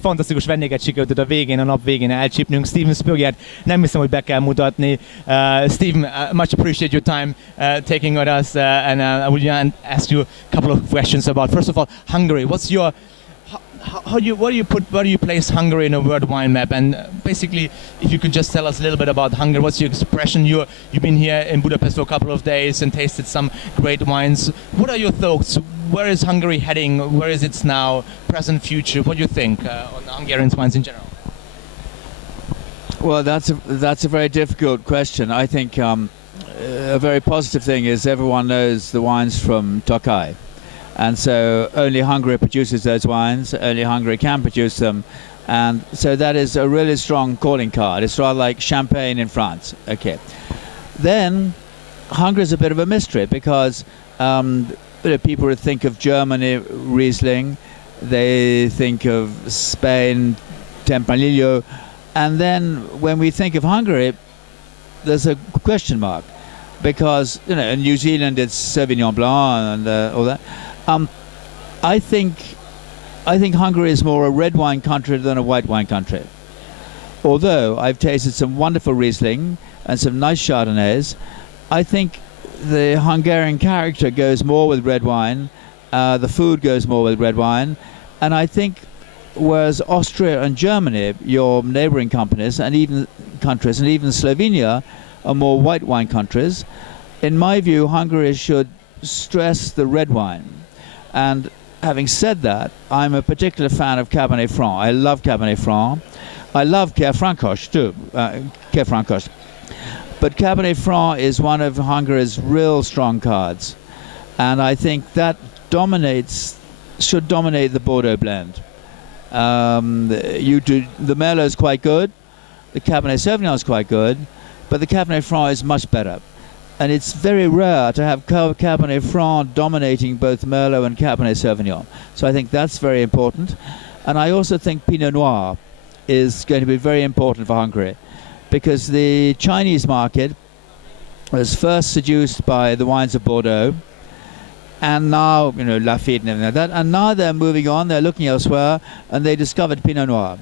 Fantasztikus vendéget sikerült a végén, a nap végén elcsípnünk. Steven Spurrier, nem hiszem, hogy be kell mutatni. Steven, much appreciate your time taking with us, and I would ask you a couple of questions about, first of all, Hungary. What's your where do you place Hungary in a world wine map? And basically, if you could just tell us a little bit about Hungary, what's your expression? You've been here in Budapest for a couple of days and tasted some great wines. What are your thoughts? Where is Hungary heading? Where is it now? Present, future? What do you think on Hungarian wines in general? Well, that's a very difficult question. I think a very positive thing is everyone knows the wines from Tokai. And so only Hungary produces those wines, only Hungary can produce them. And so that is a really strong calling card. It's rather like champagne in France. Okay. Then Hungary is a bit of a mystery because people would think of Germany, Riesling, they think of Spain, Tempranillo, and then when we think of Hungary, there's a question mark because, in New Zealand it's Sauvignon Blanc and all that. I think Hungary is more a red wine country than a white wine country. Although I've tasted some wonderful Riesling and some nice Chardonnays, I think the Hungarian character goes more with red wine, the food goes more with red wine, and I think whereas Austria and Germany, your neighboring countries, and even Slovenia are more white wine countries, in my view Hungary should stress the red wine. And having said that, I'm a particular fan of Cabernet Franc. I love Cabernet Franc. I love Kerfrankos too, Kerfrankos. But Cabernet Franc is one of Hungary's real strong cards. And I think that should dominate the Bordeaux blend. The Merlot is quite good, the Cabernet Sauvignon is quite good, but the Cabernet Franc is much better. And it's very rare to have Cabernet Franc dominating both Merlot and Cabernet Sauvignon. So I think that's very important. And I also think Pinot Noir is going to be very important for Hungary because the Chinese market was first seduced by the wines of Bordeaux and now, Lafite and everything like that. And now they're moving on, they're looking elsewhere, and they discovered Pinot Noir,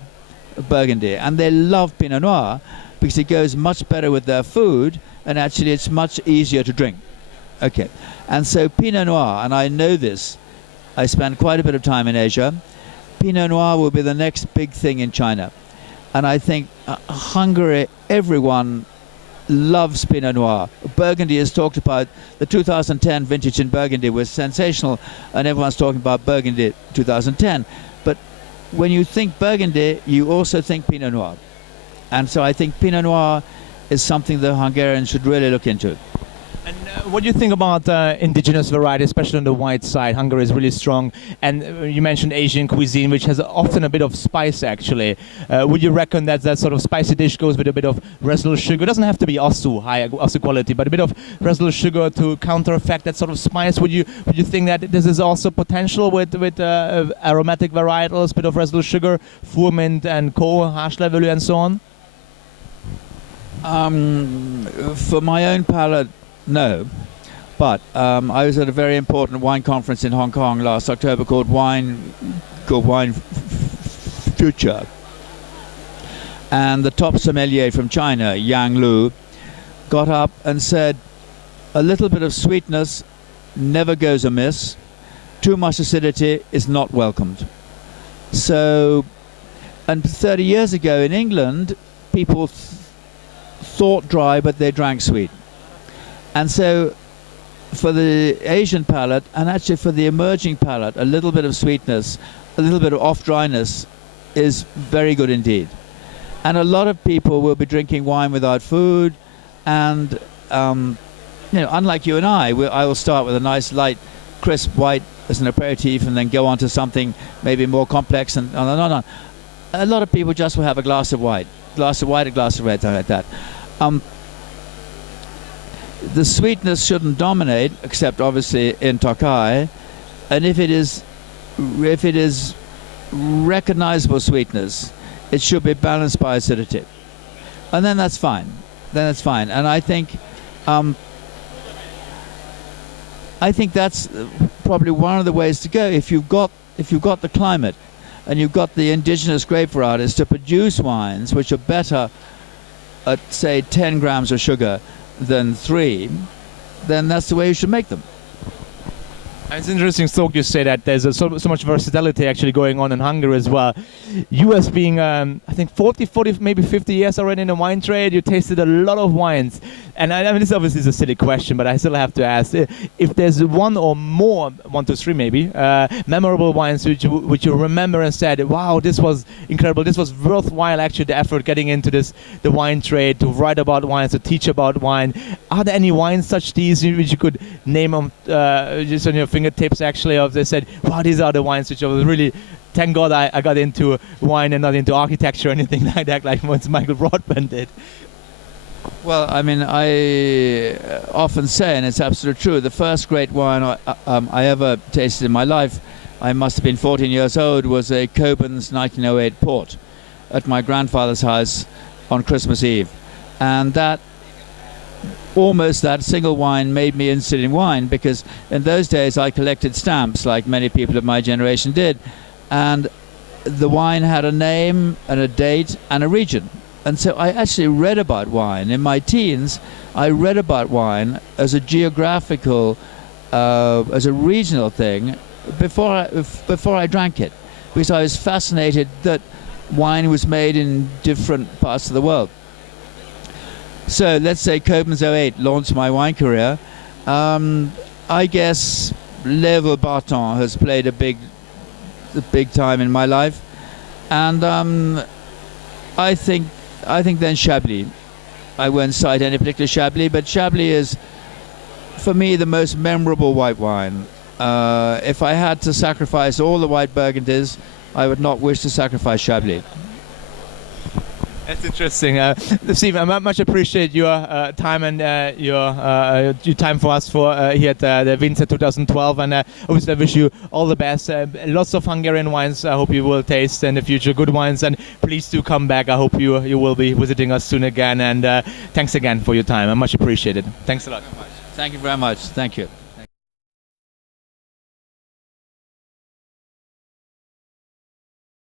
Burgundy. And they love Pinot Noir because it goes much better with their food, and actually it's much easier to drink. Okay, and so Pinot Noir, and I know this, I spend quite a bit of time in Asia, Pinot Noir will be the next big thing in China. And I think Hungary, everyone loves Pinot Noir. Burgundy is talked about, the 2010 vintage in Burgundy was sensational, and everyone's talking about Burgundy 2010. But when you think Burgundy, you also think Pinot Noir. And so I think Pinot Noir is something the Hungarians should really look into. And what do you think about indigenous variety, especially on the white side? Hungary is really strong. And you mentioned Asian cuisine, which has often a bit of spice, actually. Would you reckon that that sort of spicy dish goes with a bit of residual sugar? It doesn't have to be high quality, but a bit of residual sugar to counteract that sort of spice. Would you think that this is also potential with aromatic varietals, bit of residual sugar, Furmint and Co, Haslevelu and so on? For my own palate, no. But I was at a very important wine conference in Hong Kong last October called Wine Future. And the top sommelier from China, Yang Lu, got up and said, a little bit of sweetness never goes amiss. Too much acidity is not welcomed. So, and 30 years ago in England, people thought dry, but they drank sweet. And so for the Asian palate, and actually for the emerging palate, a little bit of sweetness, a little bit of off-dryness is very good indeed. And a lot of people will be drinking wine without food, and unlike you and I will start with a nice light, crisp white as an aperitif, and then go on to something maybe more complex, and on. A lot of people just will have a glass of white, a glass of red, something like that. The sweetness shouldn't dominate, except obviously in Tokai, and if it is recognizable sweetness, it should be balanced by acidity, and then that's fine. And I think that's probably one of the ways to go if you've got the climate. and you've got the indigenous grape varieties to produce wines which are better at, say, 10 grams of sugar than 3, then that's the way you should make them. It's interesting, Stoke, you say that there's so much versatility actually going on in Hungary as well. You as being, I think, 40, maybe 50 years already in the wine trade, you tasted a lot of wines. And I mean, this obviously is a silly question, but I still have to ask, if there's one or more, 1 to 3 maybe, memorable wines which you remember and said, wow, this was incredible, this was worthwhile actually the effort getting into the wine trade, to write about wines, to teach about wine. Are there any wines such these which you could name them just on your fingertips actually, of they said, wow, these are the wines which I was really, thank God I got into wine and not into architecture or anything like that, like once Michael Broadbent did? Well, I mean, I often say, and it's absolutely true, the first great wine I ever tasted in my life, I must have been 14 years old, was a Coburn's 1908 port at my grandfather's house on Christmas Eve. And that single wine made me interested in wine, because in those days I collected stamps like many people of my generation did, and the wine had a name and a date and a region. And so I actually read about wine. In my teens, I read about wine as a geographical, as a regional thing before I drank it, because I was fascinated that wine was made in different parts of the world. So let's say Coburn's 08 launched my wine career. I guess Level Barton has played a big time in my life, and I think then Chablis. I won't cite any particular Chablis, but Chablis is, for me, the most memorable white wine. If I had to sacrifice all the white Burgundies, I would not wish to sacrifice Chablis. That's interesting. Steve, I much appreciate your time and your time for us here at the VinCE 2012, and obviously I wish you all the best. Lots of Hungarian wines I hope you will taste in the future, good wines, and please do come back. I hope you will be visiting us soon again, and thanks again for your time. I much appreciate it. Thanks a lot. Thank you very much. Thank you.